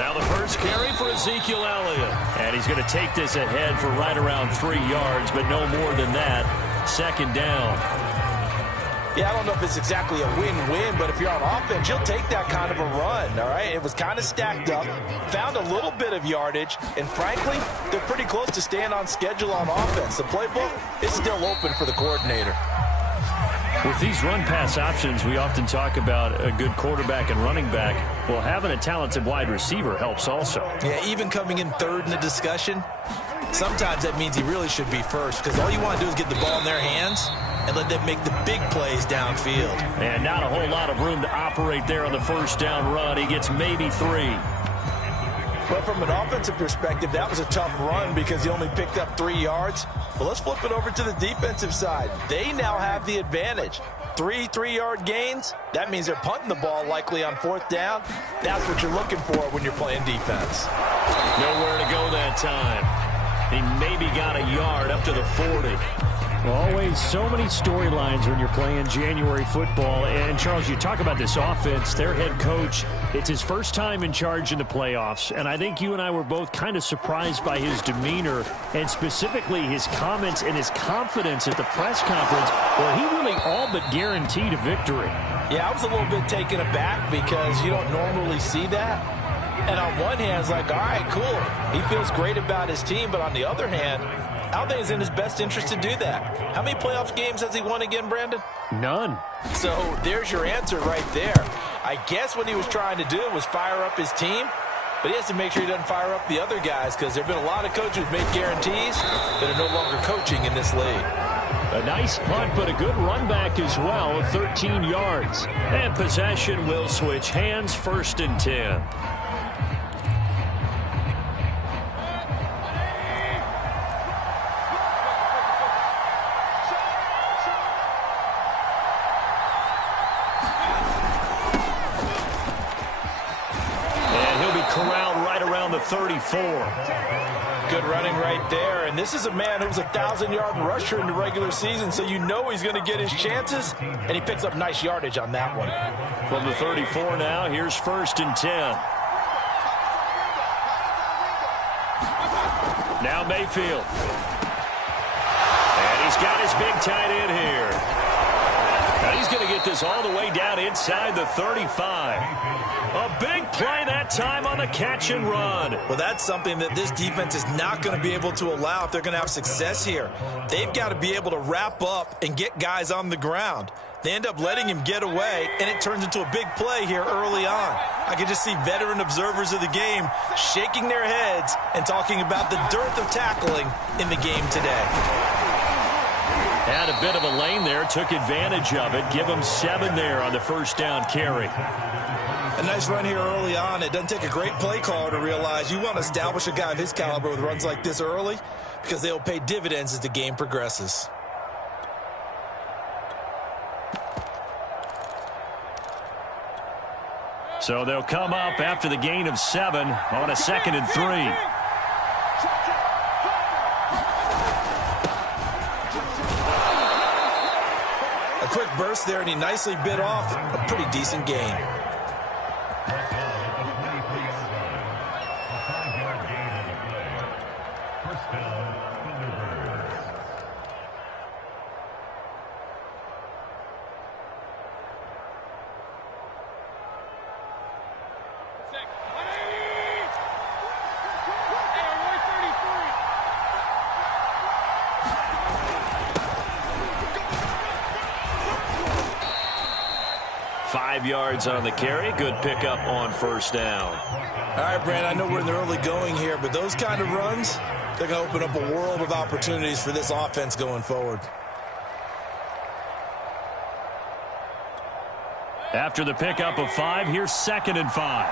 Now the first carry for Ezekiel Elliott. And he's going to take this ahead for right around 3 yards, but no more than that. Second down. Yeah, I don't know if it's exactly a win-win, but if you're on offense, you'll take that kind of a run, all right? It was kind of stacked up, found a little bit of yardage, and frankly, they're pretty close to staying on schedule on offense. The playbook is still open for the coordinator. With these run-pass options, we often talk about a good quarterback and running back. Well, having a talented wide receiver helps also. Yeah, even coming in third in the discussion, sometimes that means he really should be first, because all you want to do is get the ball in their hands and let them make the big plays downfield. And not a whole lot of room to operate there on the first down run. He gets maybe 3. But from an offensive perspective, that was a tough run because he only picked up 3 yards. Well, let's flip it over to the defensive side. They now have the advantage. 3 3-yard gains, that means they're punting the ball likely on 4th down. That's what you're looking for when you're playing defense. Nowhere to go that time. He maybe got a yard up to the 40. Well, always so many storylines when you're playing January football. And, Charles, you talk about this offense, their head coach, it's his first time in charge in the playoffs. And I think you and I were both kind of surprised by his demeanor and specifically his comments and his confidence at the press conference where he really all but guaranteed a victory. Yeah, I was a little bit taken aback because you don't normally see that. And on one hand, it's like, all right, cool. He feels great about his team. But on the other hand, I don't think it's in his best interest to do that. How many playoff games has he won again, Brandon? None. So there's your answer right there. I guess what he was trying to do was fire up his team, but he has to make sure he doesn't fire up the other guys because there have been a lot of coaches who've made guarantees that are no longer coaching in this league. A nice punt, but a good run back as well, 13 yards. And possession will switch hands, 1st and 10. Corralled right around the 34. Good running right there. And this is a man who was a 1,000-yard rusher in the regular season, so you know he's going to get his chances, and he picks up nice yardage on that one. From the 34 now, here's 1st and 10. Now Mayfield. And he's got his big tight end here. Now he's going to get this all the way down inside the 35. A big play that time on the catch and run. Well, that's something that this defense is not going to be able to allow if they're going to have success here. They've got to be able to wrap up and get guys on the ground. They end up letting him get away, and it turns into a big play here early on. I can just see veteran observers of the game shaking their heads and talking about the dearth of tackling in the game today. Had a bit of a lane there, took advantage of it. Give him 7 there on the first down carry. A nice run here early on. It doesn't take a great play caller to realize you want to establish a guy of his caliber with runs like this early because they'll pay dividends as the game progresses. So they'll come up after the gain of 7 on a 2nd and 3. A quick burst there, and he nicely bit off a pretty decent gain. Yards on the carry. Good pickup on first down. All right, Brand, I know we're in the early going here, but those kind of runs, they're going to open up a world of opportunities for this offense going forward. After the pickup of 5, here's 2nd and 5.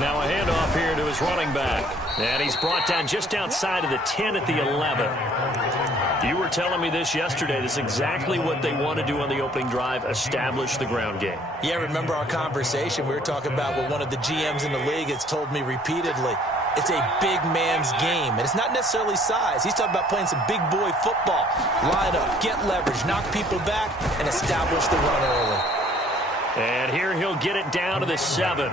Now a handoff here to his running back. And he's brought down just outside of the 10 at the 11. You were telling me this yesterday. This is exactly what they want to do on the opening drive, establish the ground game. Yeah, remember our conversation. We were talking about what one of the GMs in the league has told me repeatedly. it's a big man's game. And it's not necessarily size. He's talking about playing some big boy football. Line up, get leverage, knock people back, and establish the run early. And here he'll get it down to the 7.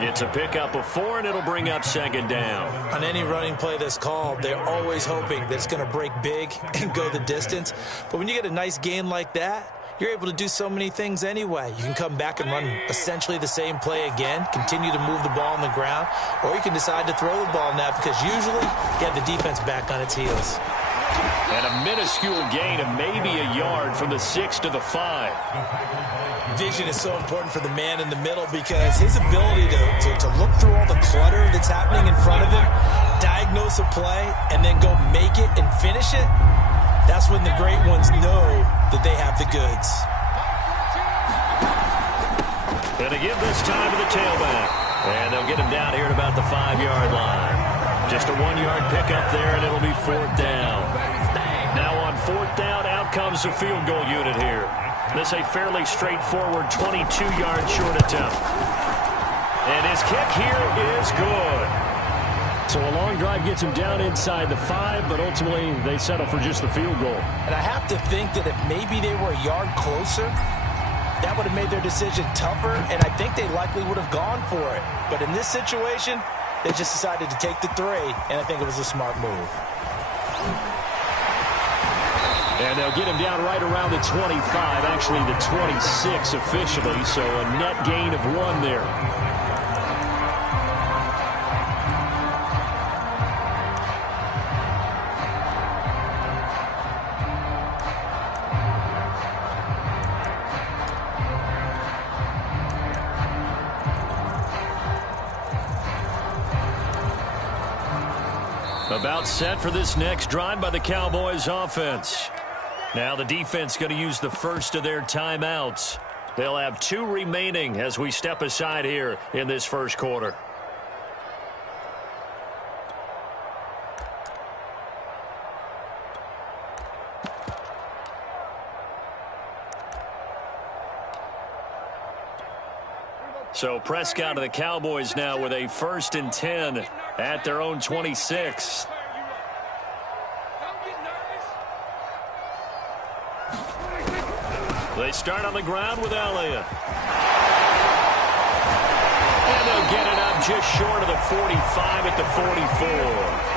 It's a pickup of 4, and it'll bring up second down. On any running play that's called, they're always hoping that it's going to break big and go the distance. But when you get a nice gain like that, you're able to do so many things anyway. You can come back and run essentially the same play again, continue to move the ball on the ground, or you can decide to throw the ball now because usually you have the defense back on its heels. And a minuscule gain of maybe a yard from the 6 to the 5. Vision is so important for the man in the middle because his ability to look through all the clutter that's happening in front of him, diagnose a play, and then go make it and finish it, that's when the great ones know that they have the goods. And to give this time to the tailback. And they'll get him down here at about the 5-yard line. Just a 1-yard pickup there, and it'll be 4th down. Now on 4th down, out comes the field goal unit here. This a fairly straightforward 22-yard short attempt. And his kick here is good. So a long drive gets him down inside the 5, but ultimately they settle for just the field goal. And I have to think that if maybe they were a yard closer, that would have made their decision tougher, and I think they likely would have gone for it. But in this situation, they just decided to take the 3, and I think it was a smart move. And they'll get him down right around the 25, actually the 26 officially, so a net gain of 1 there. About set for this next drive by the Cowboys offense. Now the defense going to use the first of their timeouts. They'll have 2 remaining as we step aside here in this first quarter. So Prescott of the Cowboys now with a 1st and 10 at their own 26. They start on the ground with Elliott. And they'll get it up just short of the 45 at the 44.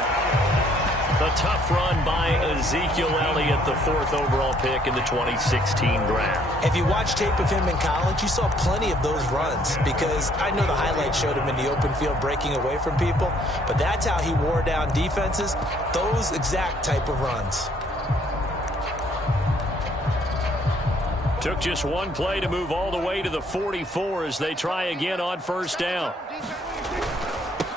A tough run by Ezekiel Elliott, the 4th overall pick in the 2016 draft. If you watch tape of him in college, you saw plenty of those runs because I know the highlights showed him in the open field breaking away from people, but that's how he wore down defenses, those exact type of runs. Took just 1 play to move all the way to the 44 as they try again on 1st down.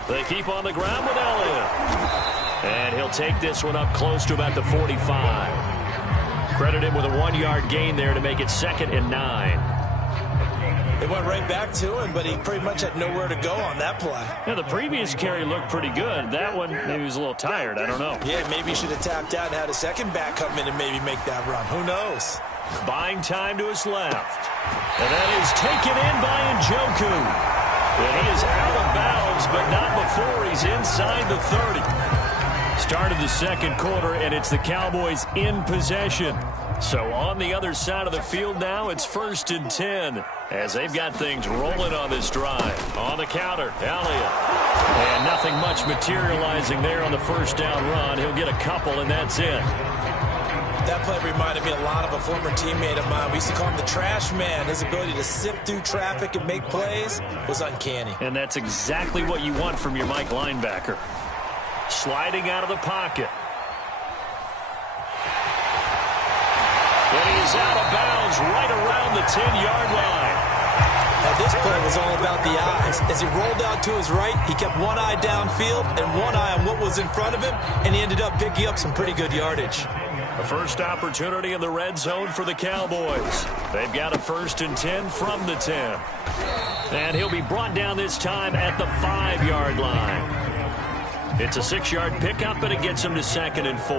They keep on the ground with Elliott. And he'll take this one up close to about the 45. Credit him with a 1-yard gain there to make it 2nd and 9. They went right back to him, but he pretty much had nowhere to go on that play. Yeah, the previous carry looked pretty good. That one, maybe he was a little tired. I don't know. Yeah, maybe he should have tapped out and had a second back come in and maybe make that run. Who knows? Buying time to his left. And that is taken in by Njoku. And he is out of bounds, but not before he's inside the 30. Start of the second quarter, and it's the Cowboys in possession. So on the other side of the field now, it's 1st and 10 as they've got things rolling on this drive. On the counter, Elliott. And nothing much materializing there on the 1st down run. He'll get a couple, and that's it. That play reminded me a lot of a former teammate of mine. We used to call him the trash man. His ability to sift through traffic and make plays was uncanny. And that's exactly what you want from your Mike linebacker. Sliding out of the pocket. And he is out of bounds right around the 10-yard line. Now this play was all about the eyes. As he rolled out to his right, he kept one eye downfield and one eye on what was in front of him, and he ended up picking up some pretty good yardage. The first opportunity in the red zone for the Cowboys. They've got a 1st and 10 from the 10. And he'll be brought down this time at the 5-yard line. It's a 6-yard pickup, and it gets him to 2nd and 4.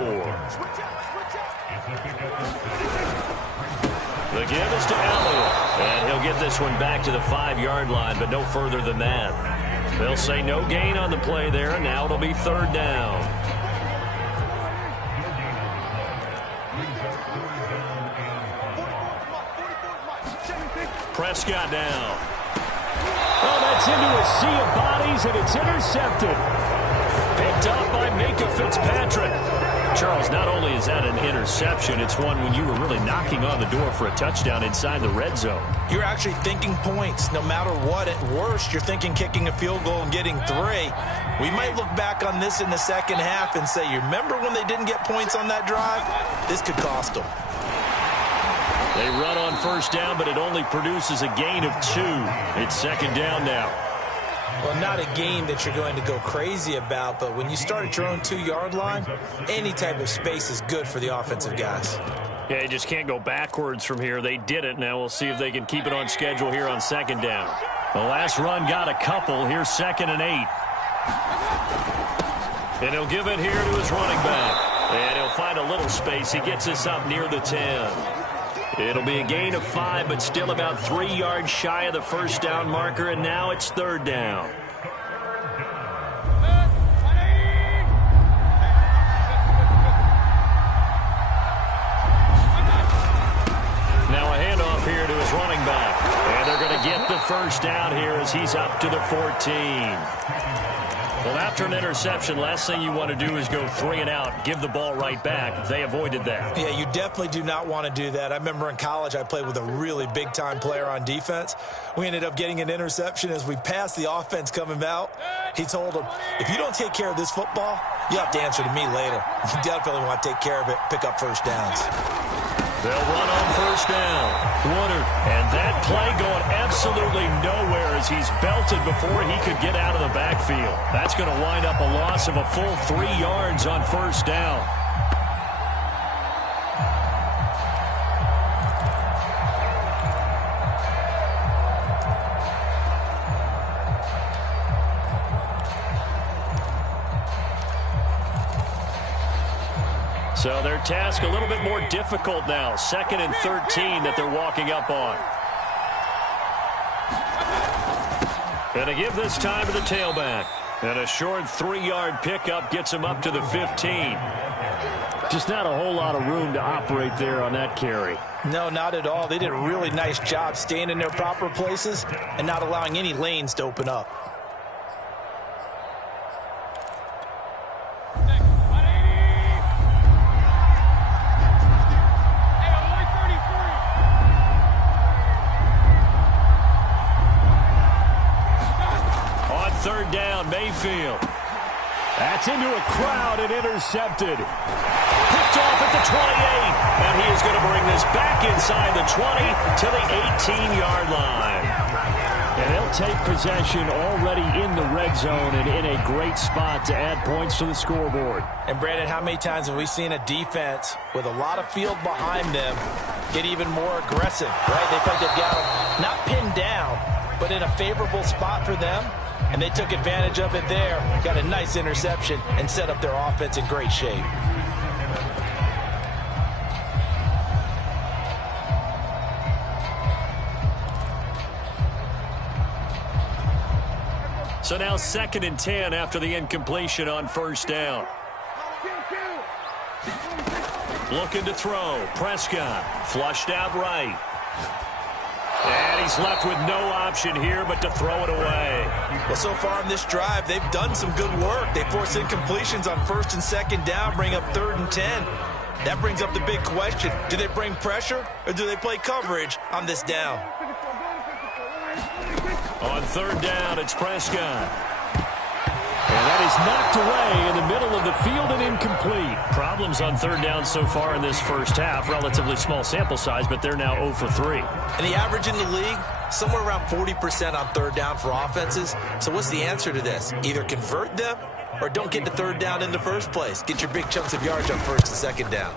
The give is to Elliott. And he'll get this one back to the 5-yard line, but no further than that. They'll say no gain on the play there, and now it'll be third down. Prescott down. Oh, that's into a sea of bodies, and it's intercepted. Picked up by Minka Fitzpatrick. Charles, not only is that an interception, it's one when you were really knocking on the door for a touchdown inside the red zone. You're actually thinking points. No matter what, at worst, you're thinking kicking a field goal and getting 3. We might look back on this in the second half and say, you remember when they didn't get points on that drive? This could cost them. They run on first down, but it only produces a gain of 2. It's second down now. Well, not a game that you're going to go crazy about, but when you start at your own 2-yard line, any type of space is good for the offensive guys. Yeah, you just can't go backwards from here. They did it. Now we'll see if they can keep it on schedule here on second down. The last run got a couple. Here's 2nd and 8. And he'll give it here to his running back. And he'll find a little space. He gets us up near the 10. It'll be a gain of 5, but still about 3 yards shy of the first down marker, and now it's third down. Now a handoff here to his running back. And they're going to get the first down here as he's up to the 14. Well, after an interception, last thing you want to do is go 3 and out, give the ball right back. They avoided that. Yeah, you definitely do not want to do that. I remember in college I played with a really big-time player on defense. We ended up getting an interception as we passed the offense coming out. He told him, if you don't take care of this football, you have to answer to me later. You definitely want to take care of it, pick up first downs. They'll run on first down. Woodard, and that play going absolutely nowhere as he's belted before he could get out of the backfield. That's going to wind up a loss of a full 3 yards on first down. So their task a little bit more difficult now. 2nd and 13 that they're walking up on. Going to give this time to the tailback. And a short 3-yard pickup gets him up to the 15. Just not a whole lot of room to operate there on that carry. No, not at all. They did a really nice job staying in their proper places and not allowing any lanes to open up. Third down, Mayfield. That's into a crowd and intercepted. Picked off at the 28. And he is going to bring this back inside the 20 to the 18-yard line. And they'll take possession already in the red zone and in a great spot to add points to the scoreboard. And, Brandon, how many times have we seen a defense with a lot of field behind them get even more aggressive, right? They think they've got them not pinned down, but in a favorable spot for them. And they took advantage of it there, got a nice interception, and set up their offense in great shape. So now 2nd and 10 after the incompletion on first down. Looking to throw. Prescott flushed out right. And he's left with no option here but to throw it away. Well, so far on this drive, they've done some good work. They force incompletions on 1st and 2nd down, bring up 3rd and 10. That brings up the big question. Do they bring pressure or do they play coverage on this down? On 3rd down, it's Prescott. And that is knocked away in the middle of the field and incomplete. Problems on 3rd down so far in this first half. Relatively small sample size, but they're now 0 for 3. And the average in the league, somewhere around 40% on 3rd down for offenses. So what's the answer to this? Either convert them or don't get to 3rd down in the first place. Get your big chunks of yards on 1st and 2nd down.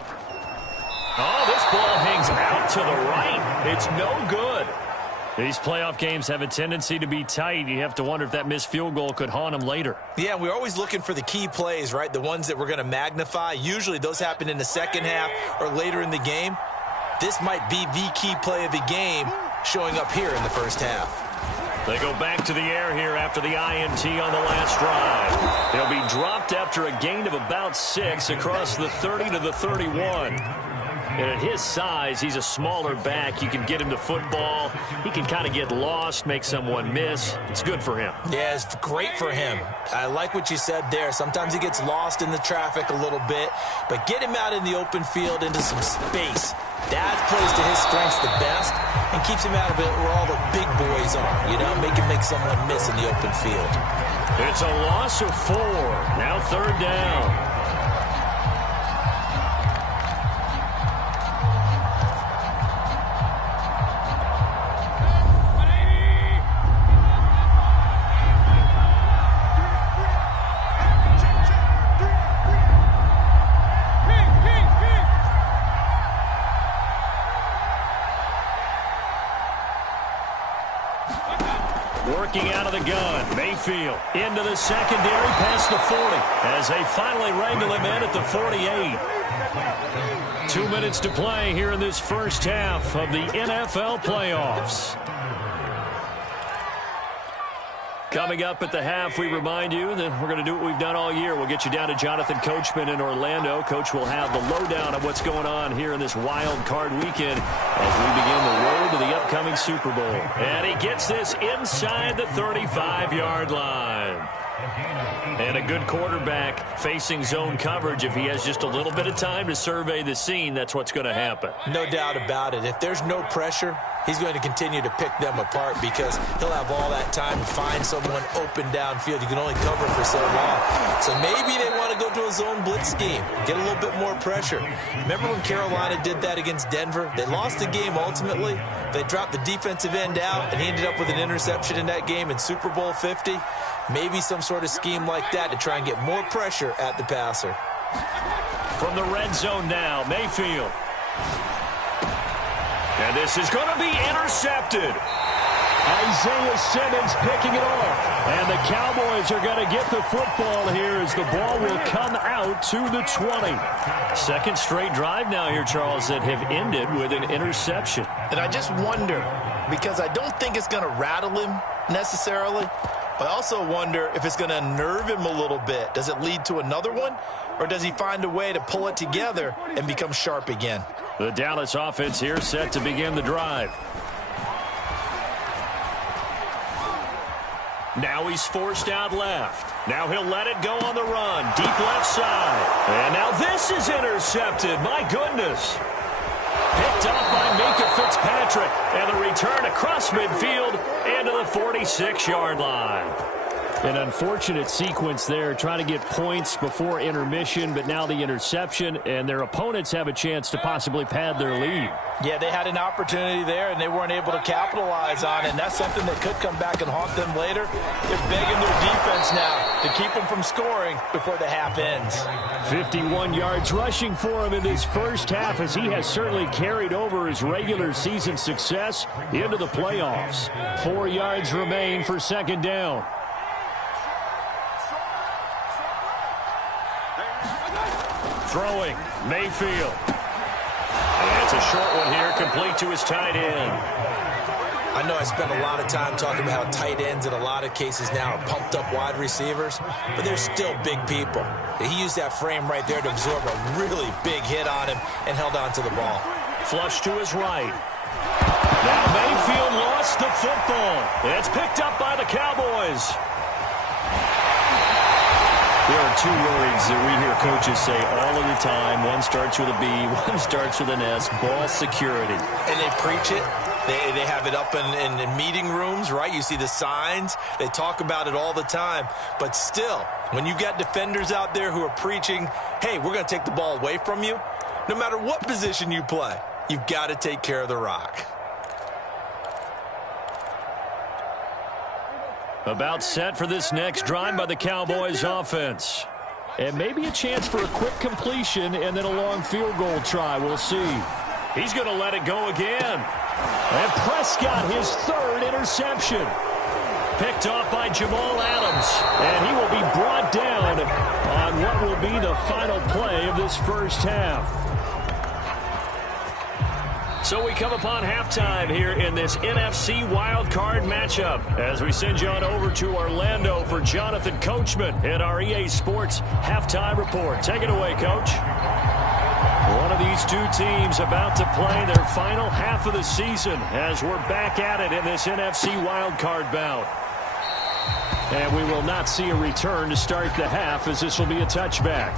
Oh, this ball hangs out to the right. It's no good. These playoff games have a tendency to be tight. You have to wonder if that missed field goal could haunt them later. Yeah, we're always looking for the key plays, right? The ones that we're going to magnify. Usually those happen in the second half or later in the game. This might be the key play of the game showing up here in the first half. They go back to the air here after the INT on the last drive. He'll be dropped after a gain of about 6 across the 30 to the 31. And at his size, he's a smaller back. You can get him to football. He can kind of get lost, make someone miss. It's good for him. Yeah, it's great for him. I like what you said there. Sometimes he gets lost in the traffic a little bit, but get him out in the open field into some space. That plays to his strengths the best and keeps him out of it where all the big boys are, you know, make him make someone miss in the open field. It's a loss of 4. Now 3rd down. Working out of the gun, Mayfield into the secondary past the 40 as they finally wrangle him in at the 48. 2 minutes to play here in this first half of the NFL playoffs. Coming up at the half, we remind you that we're going to do what we've done all year. We'll get you down to Jonathan Coachman in Orlando. Coach will have the lowdown of what's going on here in this wild card weekend as we begin the road to the upcoming Super Bowl. And he gets this inside the 35-yard line. And a good quarterback facing zone coverage. If he has just a little bit of time to survey the scene, that's what's going to happen. No doubt about it. If there's no pressure, he's going to continue to pick them apart because he'll have all that time to find someone open downfield. You can only cover for so long. So maybe they want to go to a zone blitz scheme, get a little bit more pressure. Remember when Carolina did that against Denver? They lost the game ultimately. They dropped the defensive end out, and he ended up with an interception in that game in Super Bowl 50. Maybe some sort of scheme like that to try and get more pressure at the passer. From the red zone now, Mayfield. And this is going to be intercepted. Isaiah Simmons picking it off. And the Cowboys are going to get the football here as the ball will come out to the 20. Second straight drive now here, Charles, that have ended with an interception. And I just wonder, because I don't think it's going to rattle him necessarily, but I also wonder if it's going to unnerve him a little bit. Does it lead to another one? Or does he find a way to pull it together and become sharp again? The Dallas offense here set to begin the drive. Now he's forced out left. Now he'll let it go on the run. Deep left side. And now this is intercepted. My goodness. Picked up by Minka Fitzpatrick. And the return across midfield into the 46-yard line. An unfortunate sequence there, trying to get points before intermission, but now the interception, and their opponents have a chance to possibly pad their lead. Yeah, they had an opportunity there, and they weren't able to capitalize on it, and that's something that could come back and haunt them later. They're begging their defense now to keep them from scoring before the half ends. 51 yards rushing for him in this first half, as he has certainly carried over his regular season success into the playoffs. 4 yards remain for second down. Throwing, Mayfield. And it's a short one here, complete to his tight end. I know I spent a lot of time talking about how tight ends in a lot of cases now are pumped up wide receivers, but they're still big people. He used that frame right there to absorb a really big hit on him and held on to the ball. Flush to his right. Now Mayfield lost the football. It's picked up by the Cowboys. There are two words that we hear coaches say all of the time. One starts with a B, one starts with an S, ball security. And they preach it. They have it up in meeting rooms, right? You see the signs. They talk about it all the time. But still, when you've got defenders out there who are preaching, hey, we're going to take the ball away from you, no matter what position you play, you've got to take care of the rock. About set for this next drive by the Cowboys offense. And maybe a chance for a quick completion and then a long field goal try. We'll see. He's going to let it go again. And Prescott, his third interception. Picked off by Jamal Adams. And he will be brought down on what will be the final play of this first half. So we come upon halftime here in this NFC wildcard matchup as we send you on over to Orlando for Jonathan Coachman in our EA Sports halftime report. Take it away, Coach. One of these two teams about to play their final half of the season as we're back at it in this NFC wildcard bout. And we will not see a return to start the half as this will be a touchback.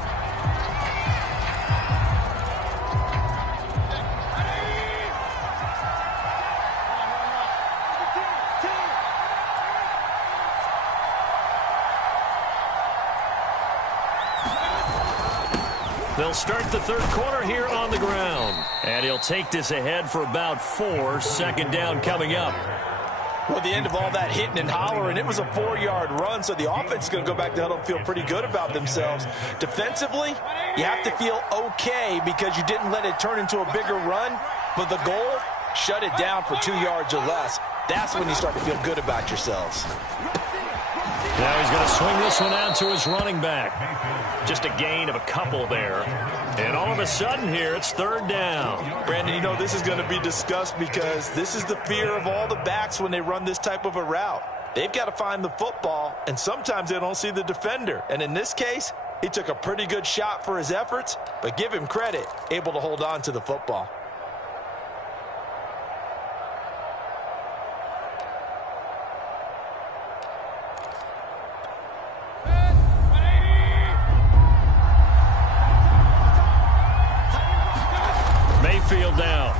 They'll start the third quarter here on the ground. And he'll take this ahead for about 4. Second down coming up. Well, at the end of all that hitting and hollering, it was a 4-yard run, so the offense is going to go back to huddle and feel pretty good about themselves. Defensively, you have to feel okay because you didn't let it turn into a bigger run, but the goal, shut it down for 2 yards or less. That's when you start to feel good about yourselves. Now he's going to swing this one out to his running back. Just a gain of a couple there. And all of a sudden here, it's third down. Brandon, you know this is going to be discussed because this is the fear of all the backs when they run this type of a route. They've got to find the football, and sometimes they don't see the defender. And in this case, he took a pretty good shot for his efforts, but give him credit, able to hold on to the football. Down.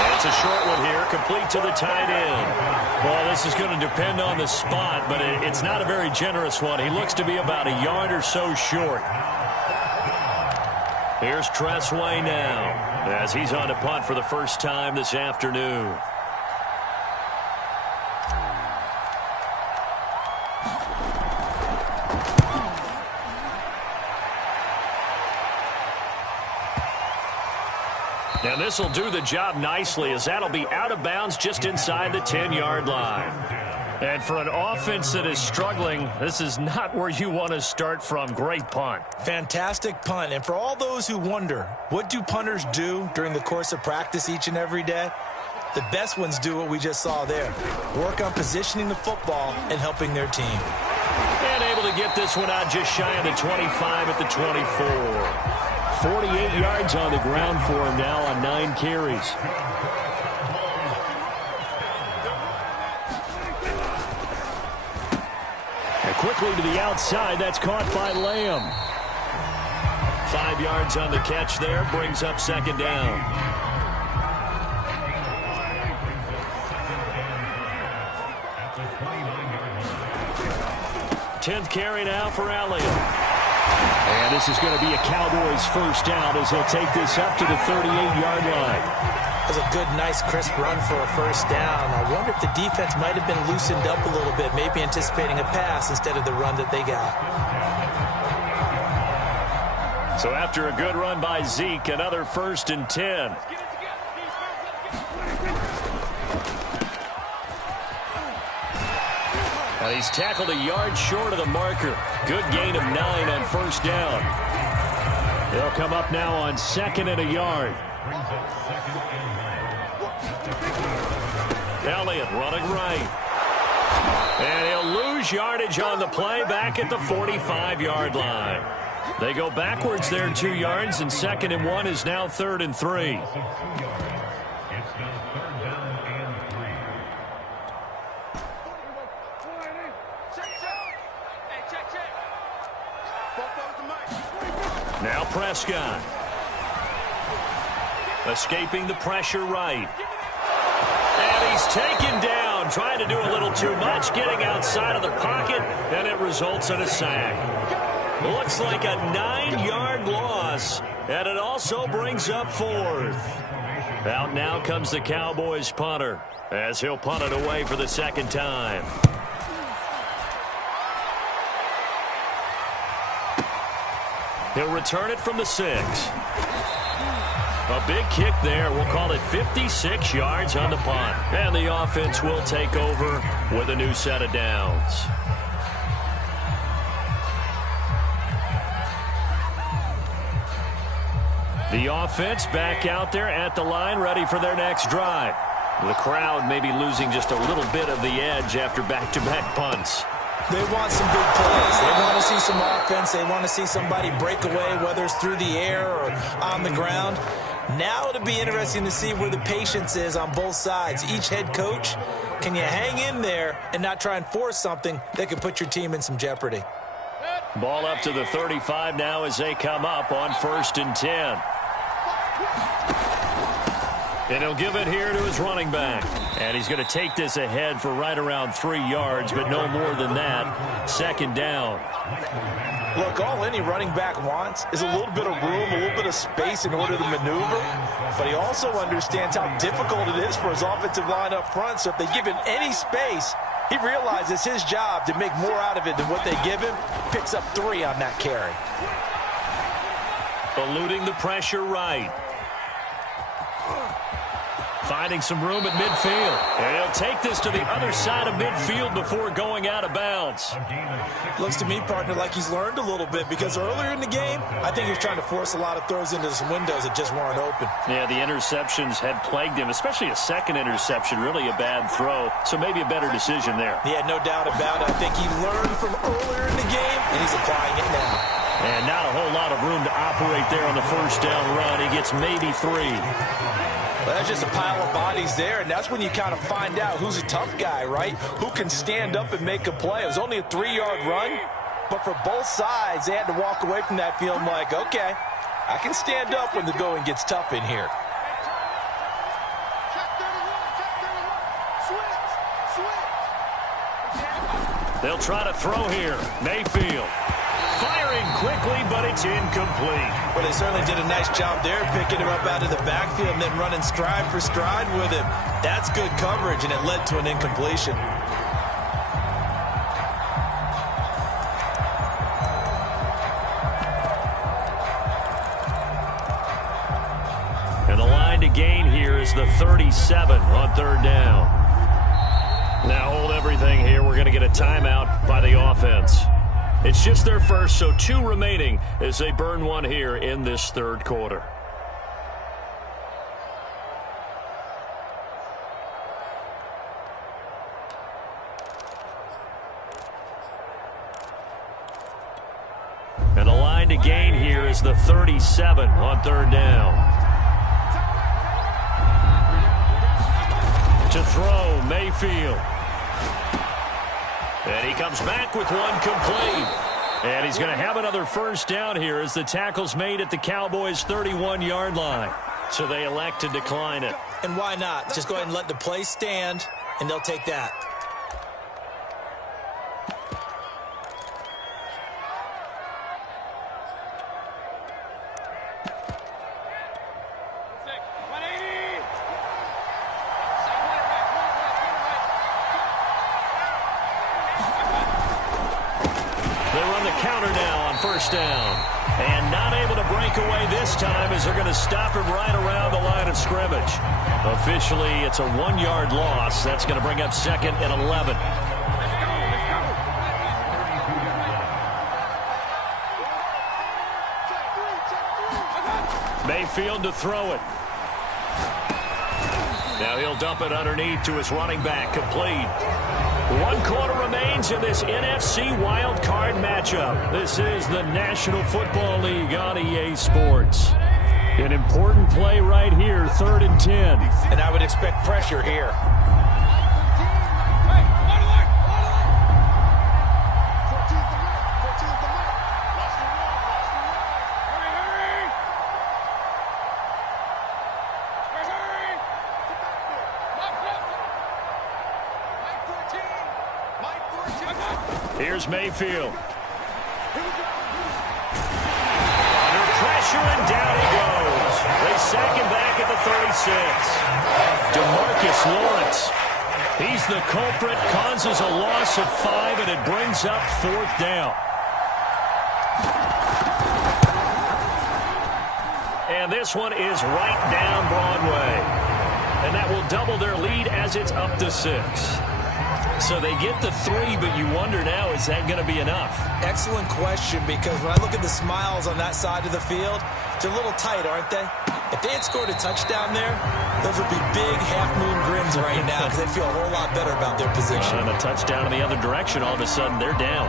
And it's a short one here, complete to the tight end. Well, this is going to depend on the spot, but it's not a very generous one. He looks to be about a yard or so short. Here's Tressway now, as he's on to punt for the first time this afternoon. And this will do the job nicely as that'll be out of bounds just inside the 10-yard line. And for an offense that is struggling, this is not where you want to start from. Great punt. Fantastic punt. And for all those who wonder, what do punters do during the course of practice each and every day? The best ones do what we just saw there. Work on positioning the football and helping their team. And able to get this one out just shy of the 25 at the 24. 48 yards on the ground for him now on 9 carries. And quickly to the outside, that's caught by Lamb. 5 yards on the catch there, brings up second down. Tenth carry now for Elliott. And this is going to be a Cowboys first down as they'll take this up to the 38-yard line. That was a good, nice, crisp run for a first down. I wonder if the defense might have been loosened up a little bit, maybe anticipating a pass instead of the run that they got. So after a good run by Zeke, another 1st and 10. And he's tackled a yard short of the marker. Good gain of 9 on first down. They'll come up now on 2nd and a yard. Elliott running right. And he'll lose yardage on the play back at the 45-yard line. They go backwards there 2 yards, and 2nd and 1 is now 3rd and 3. Now Prescott. Escaping the pressure right. And he's taken down, trying to do a little too much, getting outside of the pocket, and it results in a sack. Looks like a 9-yard loss, and it also brings up 4th. Out now comes the Cowboys punter, as he'll punt it away for the 2nd time. He'll return it from the 6. A big kick there. We'll call it 56 yards on the punt. And the offense will take over with a new set of downs. The offense back out there at the line, ready for their next drive. The crowd may be losing just a little bit of the edge after back-to-back punts. They want some big plays. They want to see some offense. They want to see somebody break away, whether it's through the air or on the ground. Now it'll be interesting to see where the patience is on both sides. Each head coach, can you hang in there and not try and force something that could put your team in some jeopardy? Ball up to the 35 now as they come up on 1st and 10. And he'll give it here to his running back. And he's going to take this ahead for right around 3 yards, but no more than that. 2nd down. Look, all any running back wants is a little bit of room, a little bit of space in order to maneuver. But he also understands how difficult it is for his offensive line up front. So if they give him any space, he realizes his job to make more out of it than what they give him. Picks up 3 on that carry. Eluding the pressure right. Finding some room at midfield. And he'll take this to the other side of midfield before going out of bounds. Looks to me, partner, like he's learned a little bit, because earlier in the game, I think he was trying to force a lot of throws into some windows that just weren't open. Yeah, the interceptions had plagued him, especially a second interception, really a bad throw. So maybe a better decision there. Yeah, no doubt about it. I think he learned from earlier in the game, and he's applying it now. And not a whole lot of room to operate there on the 1st down run. He gets maybe 3. Well, that's just a pile of bodies there, and that's when you kind of find out who's a tough guy, right? Who can stand up and make a play. It was only a 3-yard run, but for both sides, they had to walk away from that feeling like, okay, I can stand up when the going gets tough in here. They'll try to throw here. Mayfield. Firing quickly, but it's incomplete. Well, they certainly did a nice job there, picking him up out of the backfield and then running stride for stride with him. That's good coverage, and it led to an incompletion. And the line to gain here is the 37 on 3rd down. Now hold everything here. We're going to get a timeout by the offense. It's just their first, so 2 remaining as they burn one here in this 3rd quarter. And the line to gain here is the 37 on 3rd down. To throw, Mayfield. And he comes back with one complete. And he's going to have another 1st down here as the tackle's made at the Cowboys' 31-yard line. So they elect to decline it. And why not? Just go ahead and let the play stand, and they'll take that. Down. And not able to break away this time as they're going to stop him right around the line of scrimmage. Officially, it's a 1-yard loss. That's going to bring up 2nd and 11. Mayfield to throw it. Now he'll dump it underneath to his running back, complete. 1 quarter remains in this NFC Wild Card matchup. This is the National Football League on EA Sports. An important play right here, 3rd and 10. And I would expect pressure here. Here's Mayfield. Under pressure, and down he goes. They sack him back at the 36. DeMarcus Lawrence. He's the culprit, causes a loss of 5, and it brings up 4th down. And this one is right down Broadway. And that will double their lead as it's up to 6. So they get the 3, but you wonder now, is that going to be enough? Excellent question, because when I look at the smiles on that side of the field, they're a little tight, aren't they? If they had scored a touchdown there, those would be big half-moon grins right now because they feel a whole lot better about their position. And a touchdown in the other direction, all of a sudden they're down.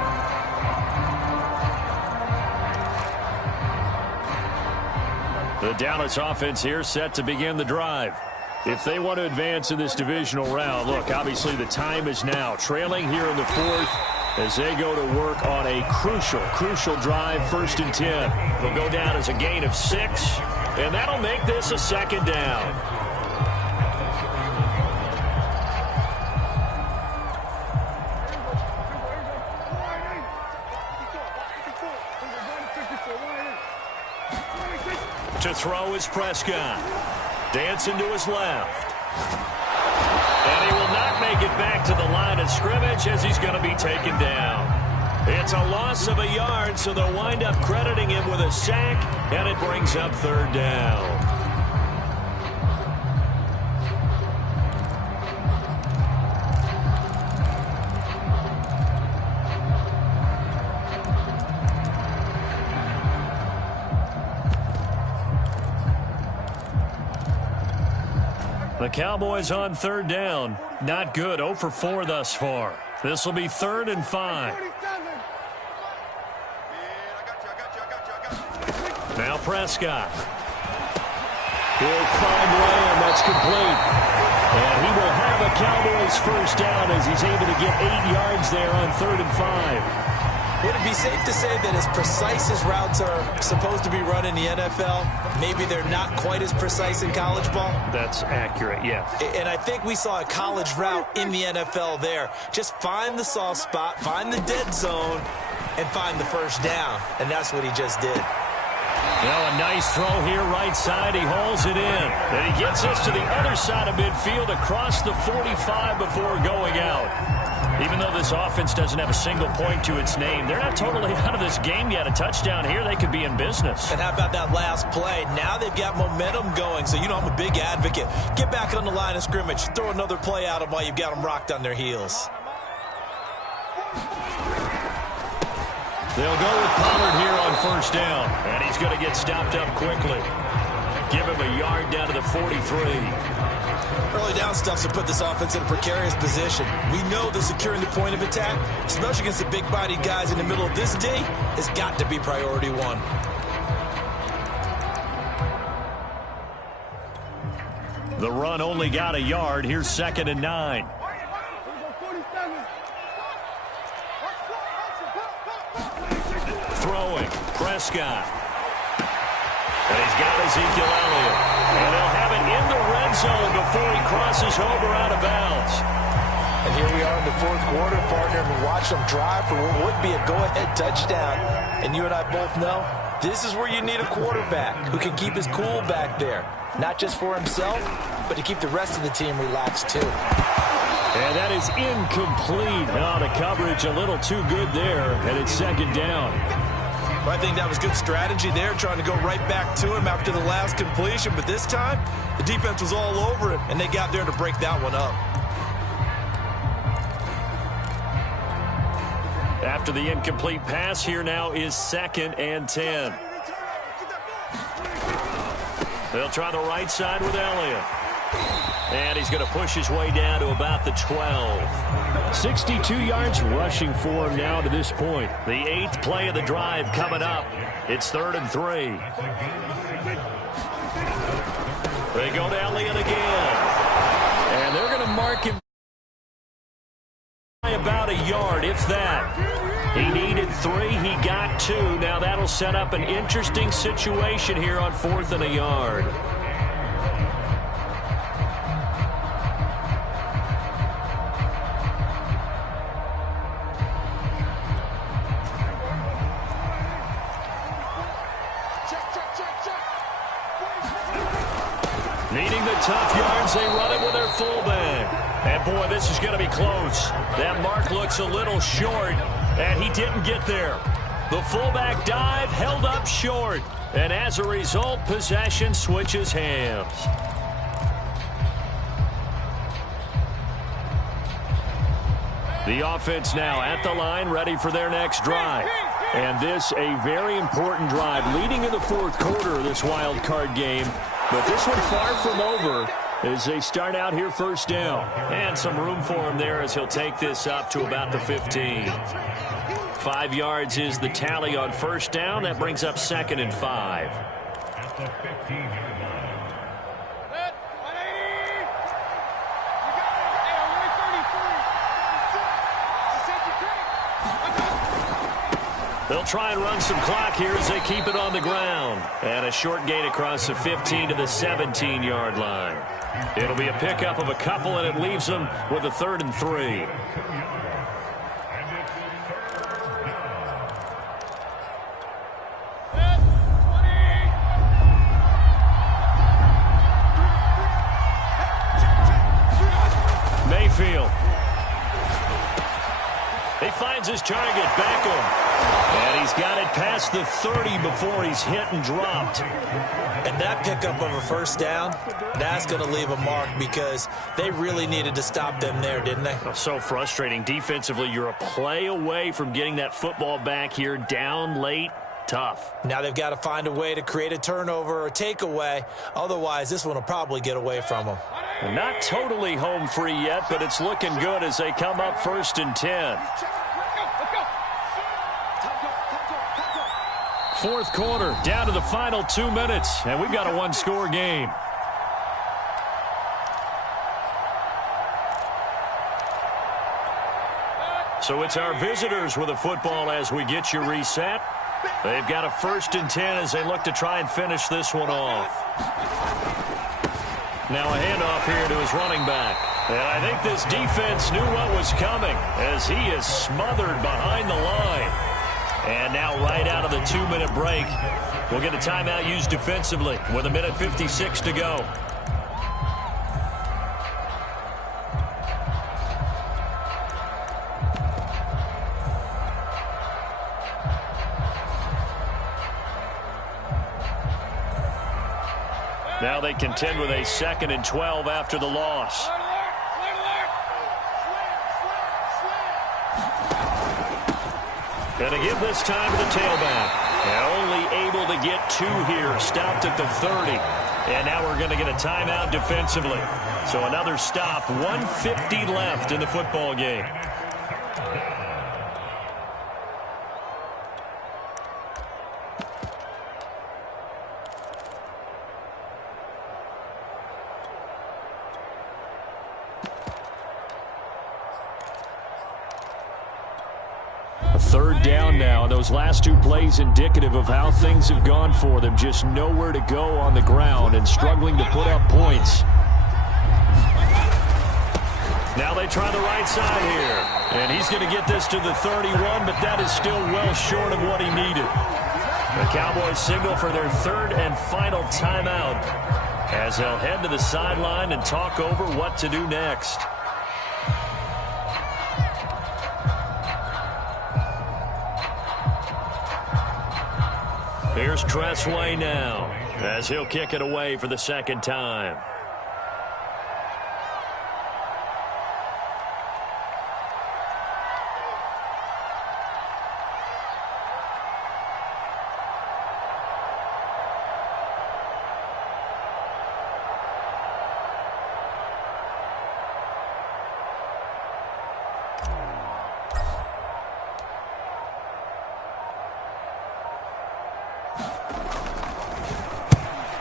The Dallas offense here set to begin the drive. If they want to advance in this divisional round, look, obviously the time is now. Trailing here in the 4th as they go to work on a crucial drive, 1st and 10. It'll go down as a gain of 6, and that'll make this a 2nd down. To throw is Prescott. Dancing to his left. And he will not make it back to the line of scrimmage as he's going to be taken down. It's a loss of a yard, so they'll wind up crediting him with a sack, and it brings up 3rd down. The Cowboys on 3rd down. Not good. 0 for 4 thus far. This will be 3rd and 5. Now Prescott. He'll find Lamb. That's complete. And he will have a Cowboys 1st down as he's able to get 8 yards there on 3rd and 5. Would it be safe to say that as precise as routes are supposed to be run in the NFL, maybe they're not quite as precise in college ball? That's accurate, yeah. And I think we saw a college route in the NFL there. Just find the soft spot, find the dead zone, and find the 1st down. And that's what he just did. A nice throw here, right side. He hauls it in. And he gets us to the other side of midfield across the 45 before going out. Even though this offense doesn't have a single point to its name, they're not totally out of this game yet. A touchdown here, they could be in business. And how about that last play? Now they've got momentum going. So, I'm a big advocate. Get back on the line of scrimmage. Throw another play at them while you've got them rocked on their heels. They'll go with Pollard here on 1st down. And he's going to get stopped up quickly. Give him a yard down to the 43. Early down stuff to put this offense in a precarious position. We know that securing the point of attack, especially against the big-bodied guys in the middle of this day, has got to be priority 1. The run only got a yard. Here's 2nd and 9. Throwing, Prescott. And he's got Ezekiel Elliott. And they'll have it in the red zone before he crosses over out of bounds. And here we are in the 4th quarter, partner, and watch them drive for what would be a go-ahead touchdown. And you and I both know this is where you need a quarterback who can keep his cool back there. Not just for himself, but to keep the rest of the team relaxed too. And that is incomplete. Oh, the coverage a little too good there, and it's 2nd down. Well, I think that was good strategy there, trying to go right back to him after the last completion. But this time, the defense was all over it, and they got there to break that one up. After the incomplete pass, here now is 2nd and 10. They'll try the right side with Elliott. And he's going to push his way down to about the 12. 62 yards rushing for him now to this point. The 8th play of the drive coming up. It's 3rd and 3. They go to Elliott again. And they're going to mark him by about a yard, if that. He needed 3. He got 2. Now that'll set up an interesting situation here on 4th and a yard. Needing the tough yards, they run it with their fullback. And, boy, this is going to be close. That mark looks a little short, and he didn't get there. The fullback dive held up short, and as a result, possession switches hands. The offense now at the line, ready for their next drive. And this a very important drive leading in the fourth quarter of this wild card game. But this one far from over as they start out here first down. And some room for him there as he'll take this up to about the 15. 5 yards is the tally on first down. That brings up 2nd and 5. At the 15. They'll try and run some clock here as they keep it on the ground. And a short gain across the 15 to the 17-yard line. It'll be a pickup of a couple, and it leaves them with a 3rd and 3. Mayfield. He finds his target, Beckham. And he's got it past the 30 before he's hit and dropped. And that pickup of a first down, that's going to leave a mark because they really needed to stop them there, didn't they? So frustrating. Defensively, you're a play away from getting that football back here down late. Tough. Now they've got to find a way to create a turnover or takeaway. Otherwise, this one will probably get away from them. Not totally home free yet, but it's looking good as they come up 1st and 10. Fourth quarter, down to the final 2 minutes, and we've got a 1-score game. So it's our visitors with the football as we get you reset. They've got a 1st and 10 as they look to try and finish this one off. Now a handoff here to his running back. And I think this defense knew what was coming as he is smothered behind the line. And now right out of the 2-minute break, we'll get a timeout used defensively with 1:56 to go. Now they contend with a 2nd and 12 after the loss. Gonna give this time to the tailback. And only able to get 2 here. Stopped at the 30. And now we're going to get a timeout defensively. So another stop. 1:50 left in the football game. Third down now. Those last 2 plays indicative of how things have gone for them. Just nowhere to go on the ground and struggling to put up points. Now they try the right side here. And he's going to get this to the 31, but that is still well short of what he needed. The Cowboys signal for their 3rd and final timeout as they'll head to the sideline and talk over what to do next. Here's Tressway now as he'll kick it away for the 2nd time.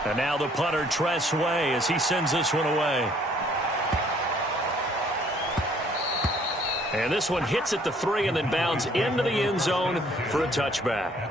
And now the punter, Tressway, as he sends this one away. And this one hits at the 3 and then bounds into the end zone for a touchback.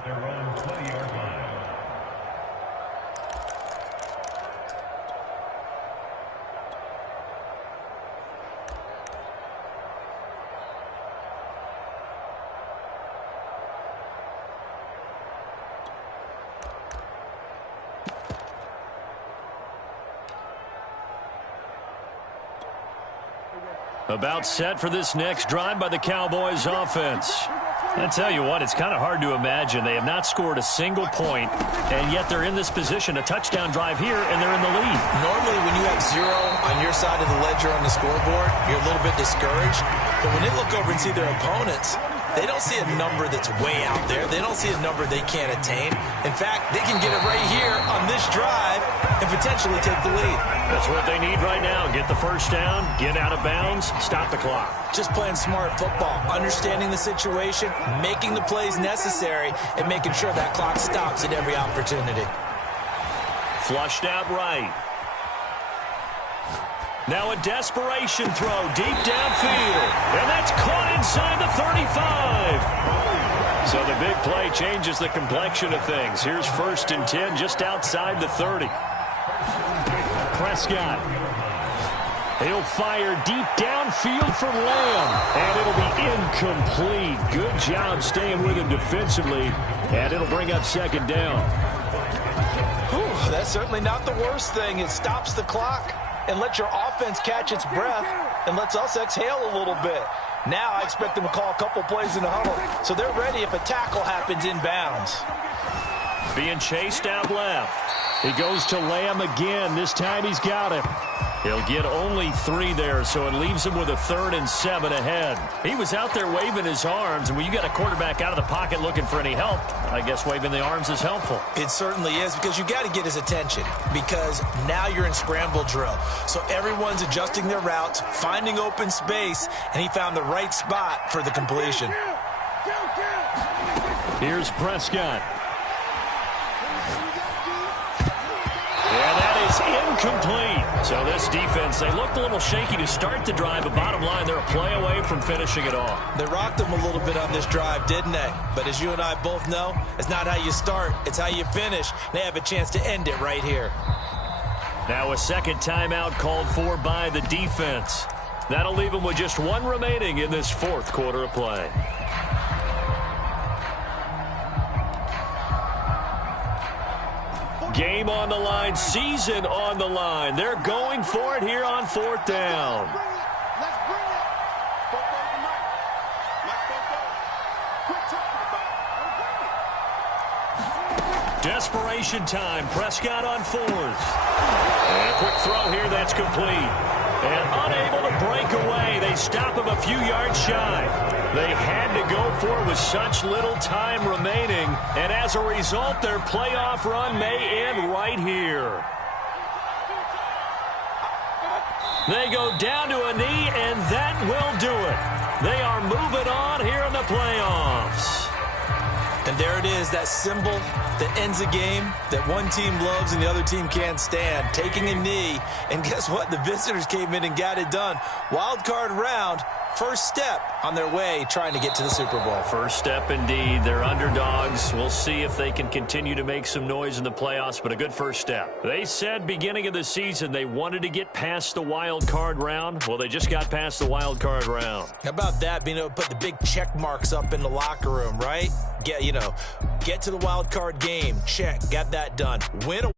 About set for this next drive by the Cowboys offense. I tell you what, it's kind of hard to imagine. They have not scored a single point, and yet they're in this position, a touchdown drive here, and they're in the lead. Normally, when you have 0 on your side of the ledger on the scoreboard, you're a little bit discouraged. But when they look over and see their opponents, they don't see a number that's way out there. They don't see a number they can't attain. In fact, they can get it right here on this drive and potentially take the lead. That's what they need right now. Get the first down, get out of bounds, stop the clock. Just playing smart football, understanding the situation, making the plays necessary, and making sure that clock stops at every opportunity. Flushed out right. Now a desperation throw deep downfield. And that's caught inside the 35. So the big play changes the complexion of things. Here's 1st and 10 just outside the 30. Prescott. He'll fire deep downfield for Lamb. And it'll be incomplete. Good job staying with him defensively. And it'll bring up 2nd down. Whew, that's certainly not the worst thing. It stops the clock and lets your offense catch its breath and lets us exhale a little bit. Now I expect them to call a couple plays in the huddle, so they're ready if a tackle happens inbounds. Being chased out left. He goes to Lamb again. This time he's got him. He'll get only 3 there, so it leaves him with a 3rd and 7 ahead. He was out there waving his arms, and when you got a quarterback out of the pocket looking for any help, I guess waving the arms is helpful. It certainly is, because you got to get his attention, because now you're in scramble drill. So everyone's adjusting their routes, finding open space, and he found the right spot for the completion. Here's Prescott. And that is incomplete. So this defense, they looked a little shaky to start the drive, but bottom line, they're a play away from finishing it off. They rocked them a little bit on this drive, didn't they? But as you and I both know, it's not how you start, it's how you finish. They have a chance to end it right here. Now a 2nd timeout called for by the defense. That'll leave them with just 1 remaining in this 4th quarter of play. Game on the line, season on the line. They're going for it here on 4th down. Desperation time. Prescott on 4th. And a quick throw here that's complete. And unable to break away. They stop him a few yards shy. They had to go for it with such little time remaining. And as a result, their playoff run may end right here. They go down to a knee, and that will do it. They are moving on here in the playoffs. And there it is, that symbol that ends a game that one team loves and the other team can't stand, taking a knee. And guess what? The visitors came in and got it done. Wild card round, first step on their way trying to get to the Super Bowl. First step indeed. They're underdogs. We'll see if they can continue to make some noise in the playoffs, but a good first step. They said beginning of the season they wanted to get past the wild card round. Well, they just got past the wild card round. How about that, being able to put the big check marks up in the locker room, right? Get to the wild card game. Check. Got that done. Win a